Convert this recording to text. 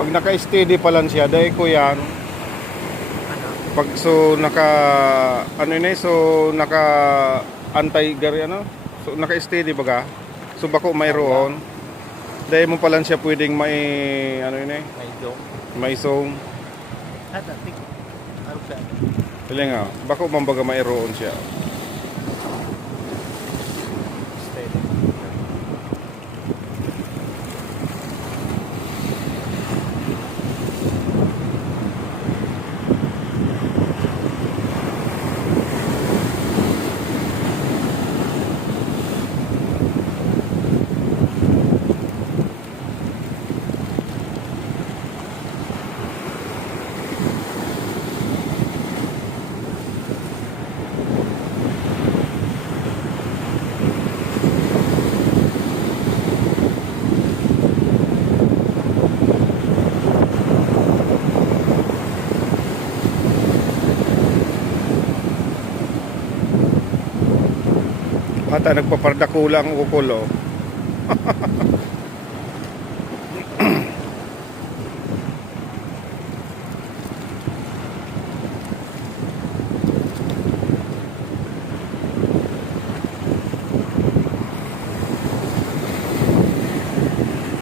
Pag naka-steady pa lang siya, dahil ko yan. Ano? Pag so naka ano yun so naka anti-gari ano? So naka-steady baga. So bako mayroon. Dahil mo pa lang siya pwedeng may ano yun May joke. may zone. Hata, tik. Ano ka? Dili nga, bako mambaga mayroon siya. Steady. Ata nagpapardakula ang ukulo.